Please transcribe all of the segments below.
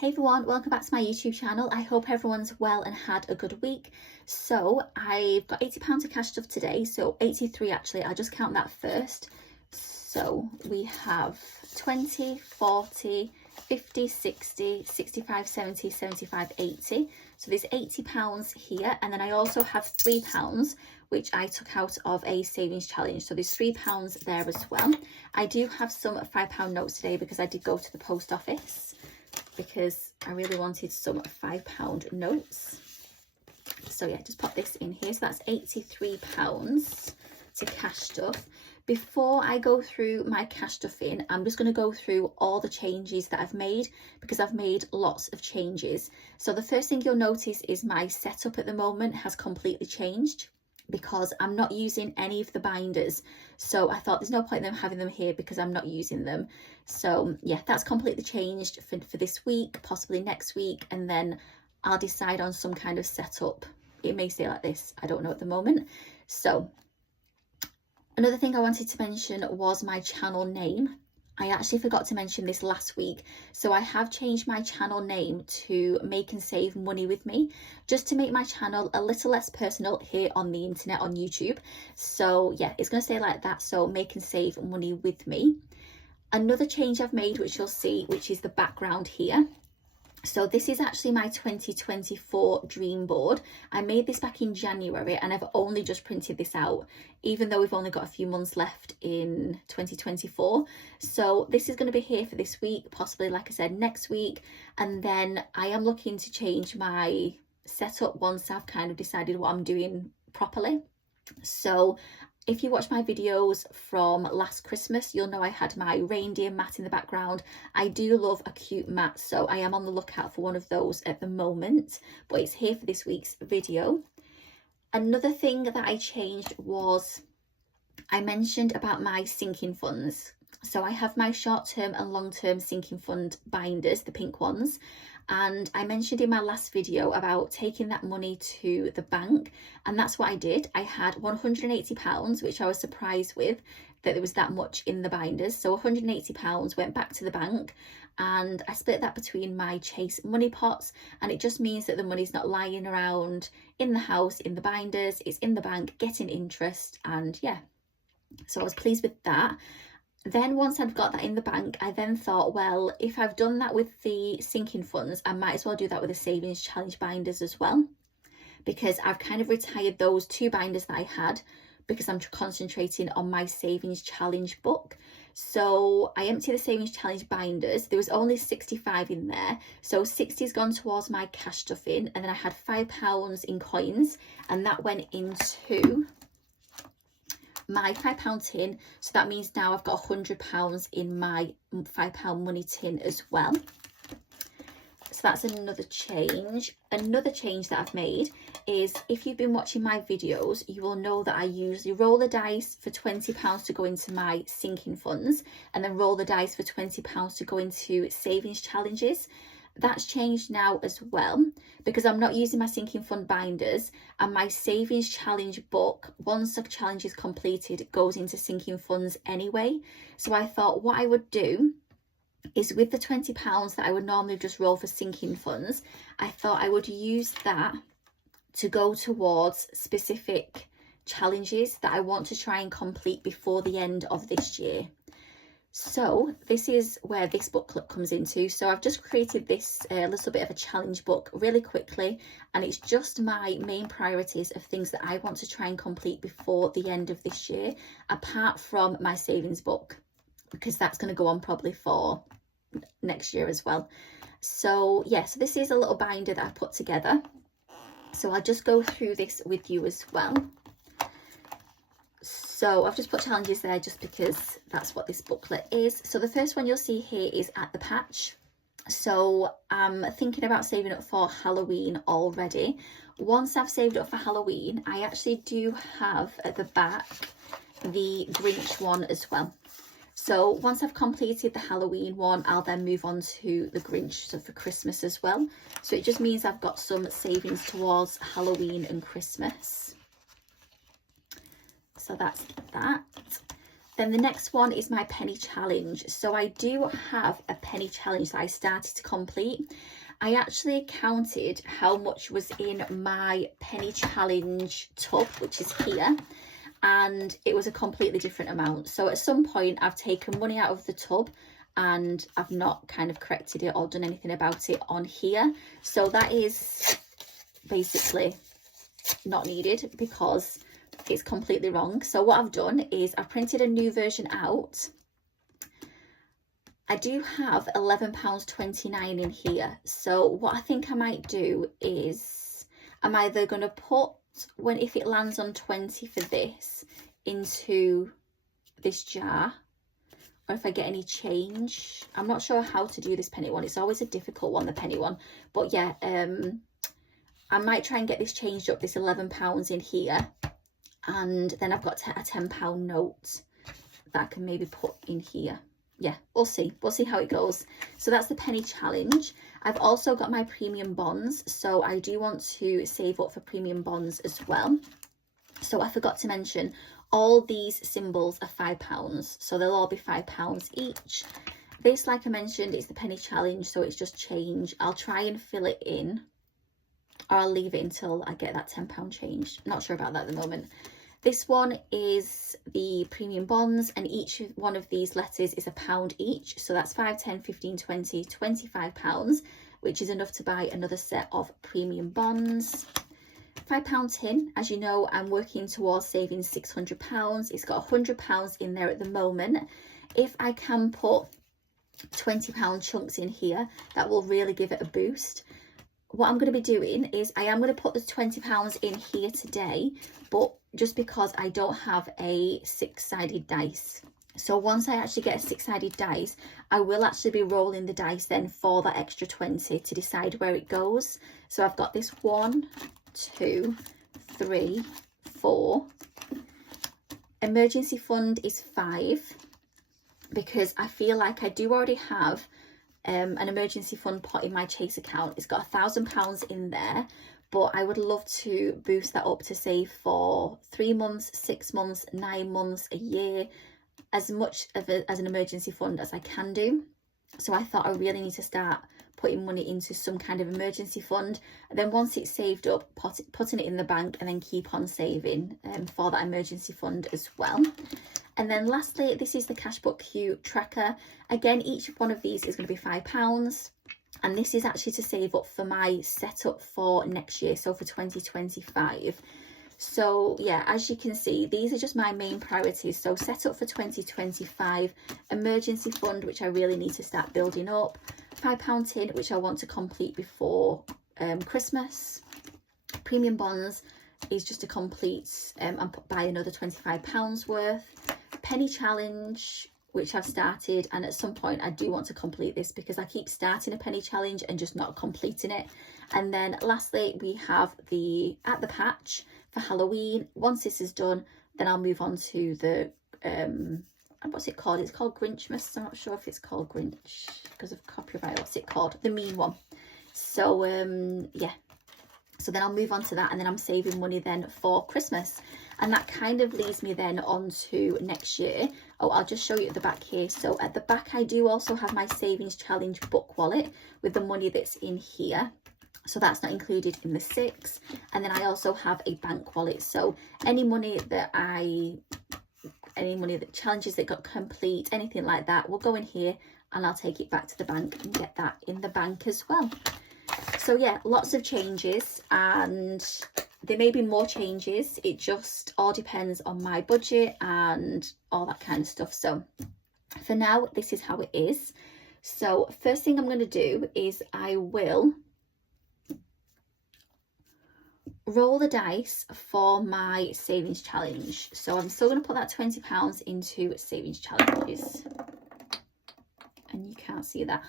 Hey everyone, welcome back to my YouTube channel. I hope everyone's well and had a good week. So I've got £80 of cash stuff today, so 83 actually, I'll just count that first. So we have 20, 40, 50, 60, 65, 70, 75, 80. So there's £80 here, and then I also have £3 which I took out of a savings challenge. So there's £3 there as well. I do have some £5 notes today because I did go to the post office because I really wanted some £5 notes. So yeah, just pop this in here. So that's £83 to cash stuff. Before I go through my cash stuff in, I'm just going to go through all the changes that I've made because I've made lots of changes. So the first thing you'll notice is my setup at the moment has completely changed because I'm not using any of the binders. So I thought there's no point in them having them here because I'm not using them. So yeah, that's completely changed for this week, possibly next week, and then I'll decide on some kind of setup. It may stay like this, I don't know at the moment. So another thing I wanted to mention was my channel name. I actually forgot to mention this last week. So I have changed my channel name to Make and Save Money with Me, just to make my channel a little less personal here on the internet, on YouTube. So yeah, it's going to stay like that. So Make and Save Money with Me. Another change I've made, which you'll see, which is the background here. So this is actually my 2024 dream board. I made this back in January and I've only just printed this out, even though we've only got a few months left in 2024. So this is going to be here for this week, possibly, like I said, next week. And then I am looking to change my setup once I've kind of decided what I'm doing properly. So if you watch my videos from last Christmas, you'll know I had my reindeer mat in the background. I do love a cute mat, so I am on the lookout for one of those at the moment, but it's here for this week's video. Another thing that I changed was I mentioned about my sinking funds. So I have my short-term and long-term sinking fund binders, the pink ones. And I mentioned in my last video about taking that money to the bank, and that's what I did. I had £180, which I was surprised with that there was that much in the binders. So £180 went back to the bank, and I split that between my Chase money pots, and it just means that the money's not lying around in the house, in the binders, it's in the bank getting interest. And yeah, so I was pleased with that. Then once I'd got that in the bank, I then thought, well, if I've done that with the sinking funds, I might as well do that with the savings challenge binders as well, because I've kind of retired those two binders that I had because I'm concentrating on my savings challenge book. So I emptied the savings challenge binders. There was only 65 in there, so 60's gone towards my cash stuff in, and then I had £5 in coins, and that went into my £5 tin. So that means now I've got £100 in my £5 money tin as well. So that's another change. Another change that I've made is, if you've been watching my videos, you will know that I usually roll the dice for £20 to go into my sinking funds, and then roll the dice for £20 to go into savings challenges. That's changed now as well because I'm not using my sinking fund binders, and my savings challenge book, once the challenge is completed, goes into sinking funds anyway. So I thought what I would do is, with the £20 that I would normally just roll for sinking funds, I thought I would use that to go towards specific challenges that I want to try and complete before the end of this year. So this is where this booklet comes into. So I've just created this little bit of a challenge book really quickly, and it's just my main priorities of things that I want to try and complete before the end of this year, apart from my savings book, because that's going to go on probably for next year as well. So yeah, so this is a little binder that I've put together. So I'll just go through this with you as well. So I've just put challenges there just because that's what this booklet is. So the first one you'll see here is At the Patch. So I'm thinking about saving up for Halloween already. Once I've saved up for Halloween, I actually do have at the back the Grinch one as well. So once I've completed the Halloween one, I'll then move on to the Grinch for Christmas as well. So it just means I've got some savings towards Halloween and Christmas. So that's that. Then the next one is my penny challenge. So I do have a penny challenge that I started to complete. I actually counted how much was in my penny challenge tub, which is here, and it was a completely different amount. So at some point I've taken money out of the tub and I've not kind of corrected it or done anything about it on here. So that is basically not needed because it's completely wrong. So what I've done is I've printed a new version out. I do have £11.29 in here. So what I think I might do is I'm either going to put, if it lands on 20 for this, into this jar, or if I get any change. I'm not sure how to do this penny one. It's always a difficult one, the penny one. But yeah, I might try and get this changed up, this £11 in here. And then I've got a £10 note that I can maybe put in here. Yeah, we'll see how it goes. So that's the penny challenge. I've also got my premium bonds, so I do want to save up for premium bonds as well. So I forgot to mention, all these symbols are £5, so they'll all be £5 each. This, like I mentioned, is the penny challenge, so it's just change. I'll try and fill it in, or I'll leave it until I get that £10 change. Not sure about that at the moment. This one is the premium bonds, and each one of these letters is £1 each. So that's 5, 10, 15, 20, £25, which is enough to buy another set of premium bonds. £5 tin, as you know, I'm working towards saving £600. It's got £100 in there at the moment. If I can put £20 chunks in here, that will really give it a boost. What I'm going to be doing is I am going to put the £20 in here today, but just because I don't have a 6-sided dice. So once I actually get a 6-sided dice, I will actually be rolling the dice then for that extra 20 to decide where it goes. So I've got this 1, 2, 3, 4. Emergency fund is 5, because I feel like I do already have an emergency fund pot in my Chase account. It's got £1,000 in there, but I would love to boost that up to save for 3 months, 6 months, 9 months, a year, as much of as an emergency fund as I can do. So I thought I really need to start putting money into some kind of emergency fund, and then once it's saved up, putting it in the bank, and then keep on saving for that emergency fund as well. And then lastly, this is the Cashbook Q tracker. Again, each one of these is going to be £5. And this is actually to save up for my setup for next year, so for 2025. So yeah, as you can see, these are just my main priorities. So set up for 2025, emergency fund, which I really need to start building up, £5 tin, which I want to complete before Christmas. Premium bonds is just to complete and buy another £25 worth. Penny challenge, which I've started, and at some point I do want to complete this because I keep starting a penny challenge and just not completing it. And then lastly, we have the At the Patch for Halloween. Once this is done, then I'll move on to the what's it called? It's called Grinchmas. I'm not sure if it's called Grinch because of copyright. What's it called? The mean one. So yeah, so then I'll move on to that, and then I'm saving money then for Christmas. And that kind of leads me then on to next year. Oh, I'll just show you at the back here. So at the back, I do also have my savings challenge book wallet with the money that's in here. So that's not included in the 6. And then I also have a bank wallet. So any money that challenges that got complete, anything like that, will go in here, and I'll take it back to the bank and get that in the bank as well. So yeah, lots of changes, and there may be more changes. It just all depends on my budget and all that kind of stuff. So for now, this is how it is. So first thing I'm going to do is I will roll the dice for my savings challenge. So I'm still going to put that £20 into savings challenges, and you can't see that.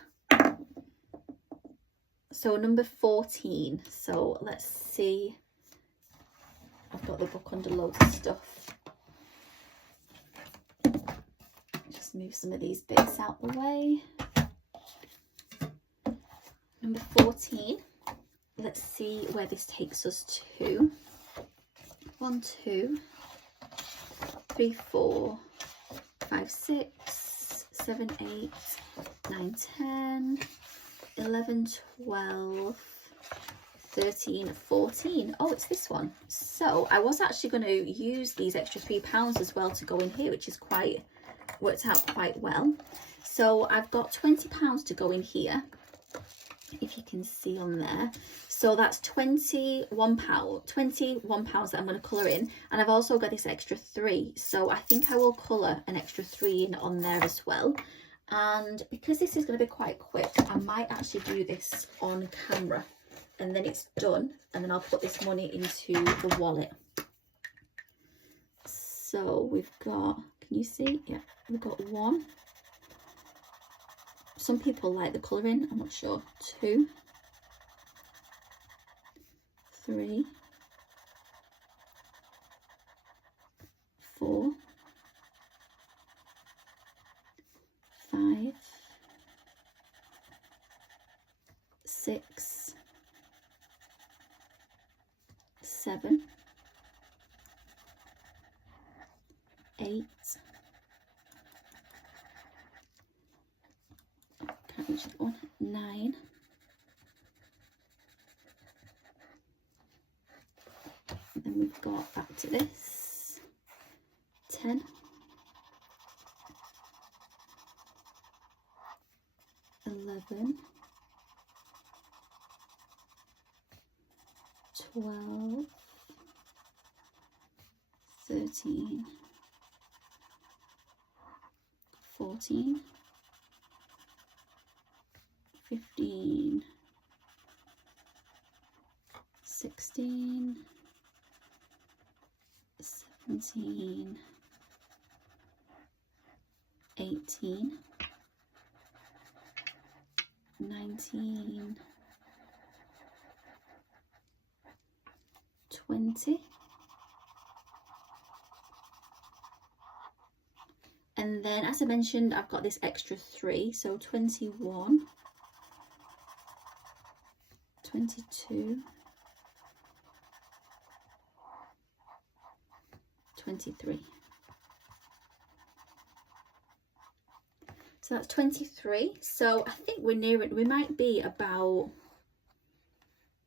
So number 14. So let's see. I've got the book under loads of stuff. Just move some of these bits out the way. Number 14. Let's see where this takes us to. 1, 2, 3, 4, 5, 6, 7, 8, 9, 10, 11, 12, 13, 14. Oh, it's this one. So I was actually going to use these extra £3 as well to go in here, which is worked out quite well. So I've got £20 to go in here, if you can see on there. So that's £21 that I'm going to colour in, and I've also got this extra 3, so I think I will colour an extra 3 in on there as well. And because this is going to be quite quick, I might actually do this on camera, and then it's done, and then I'll put this money into the wallet. So we've got, can you see? Yeah, we've got 1. Some people like the colouring, I'm not sure. 2, 3, 4, 5, 6, 7, 8, can't reach that one, 9, and then we've got back to this, 10, 11, 12, 13, 14, 15, 16, 17, 18, 19, 20, and then as I mentioned, I've got this extra 3, so 21, 22, 23. So that's 23. So I think we're near it. We might be about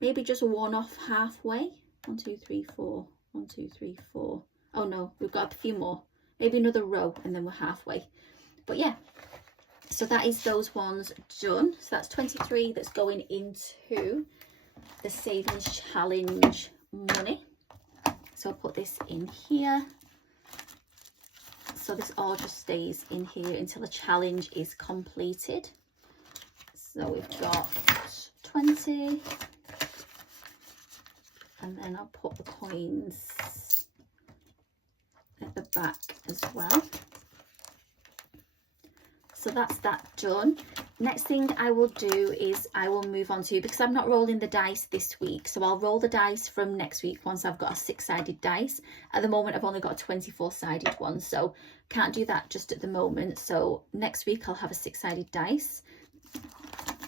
maybe just one off halfway. 1, 2, 3, 4. 1, 2, 3, 4. Oh no, we've got a few more. Maybe another row and then we're halfway. But yeah, so that is those ones done. So that's 23 that's going into the savings challenge money. So I'll put this in here. So this all just stays in here until the challenge is completed. So we've got 20. And then I'll put the coins at the back as well. So that's that done. Next thing I will do is I will move on to, because I'm not rolling the dice this week, so I'll roll the dice from next week once I've got a 6-sided dice. At the moment I've only got a 24-sided one, so can't do that just at the moment. So next week I'll have a 6-sided dice.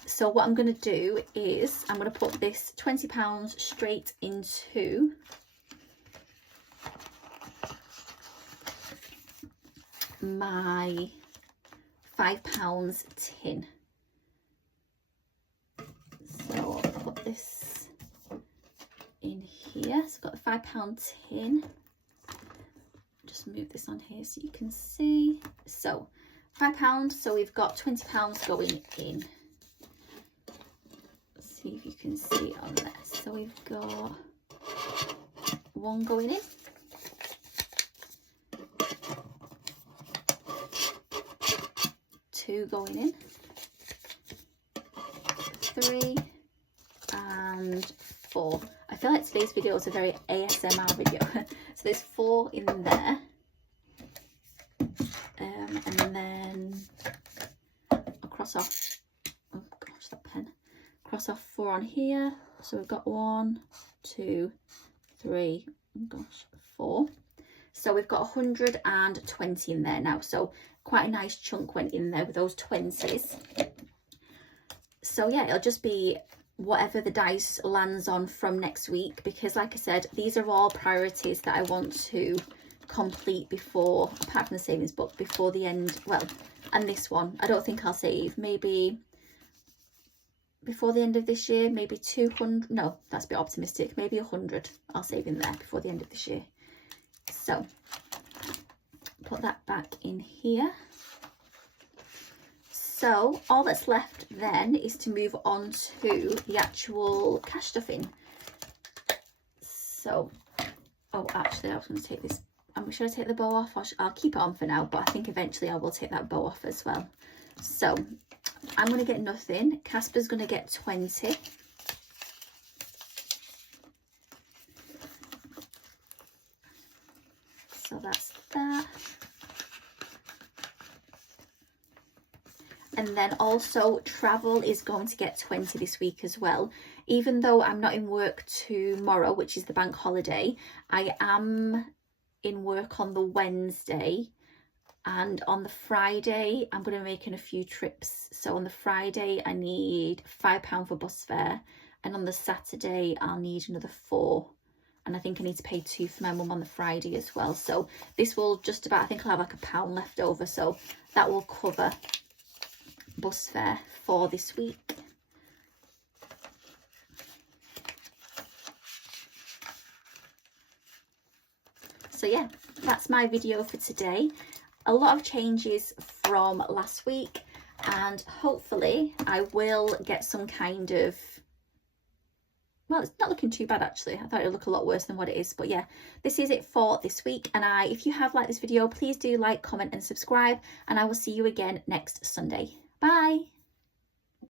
So what I'm going to do is I'm going to put this £20 straight into my £5 tin. So I'll put this in here. So I've got the £5 tin. Just move this on here so you can see. So £5, so we've got £20 going in. Let's see if you can see on there. So we've got 1 going in. 2 going in, 3 and 4. I feel like today's video is a very ASMR video. So there's 4 in there, and then I'll cross off, oh gosh, that pen, cross off 4 on here. So we've got 1, 2, 3, oh gosh, 4. So we've got 120 in there now. So quite a nice chunk went in there with those 20s. So yeah, it'll just be whatever the dice lands on from next week, because like I said, these are all priorities that I want to complete before, apart from the savings book, before the end. Well, and this one I don't think I'll save, maybe before the end of this year, maybe 200, no, that's a bit optimistic, maybe 100 I'll save in there before the end of this year. So put that back in here. So all that's left then is to move on to the actual cash stuffing. So, oh, actually I was going to take this, should I take the bow off? I'll keep it on for now, but I think eventually I will take that bow off as well. So I'm going to get nothing. Casper's going to get 20. So that's that. And then also Travel is going to get 20 this week as well. Even though I'm not in work tomorrow, which is the bank holiday, I am in work on the Wednesday, and on the Friday I'm going to be making a few trips. So on the Friday I need £5 for bus fare, and on the Saturday I'll need another £4, and I think I need to pay £2 for my mum on the Friday as well. So this will just about, I think I'll have like £1 left over, so that will cover bus fare for this week. So yeah, that's my video for today. A lot of changes from last week, and hopefully I will get some kind of, well, it's not looking too bad actually. I thought it would look a lot worse than what it is, but yeah, this is it for this week. And if you have liked this video, please do like, comment and subscribe, and I will see you again next Sunday. Bye.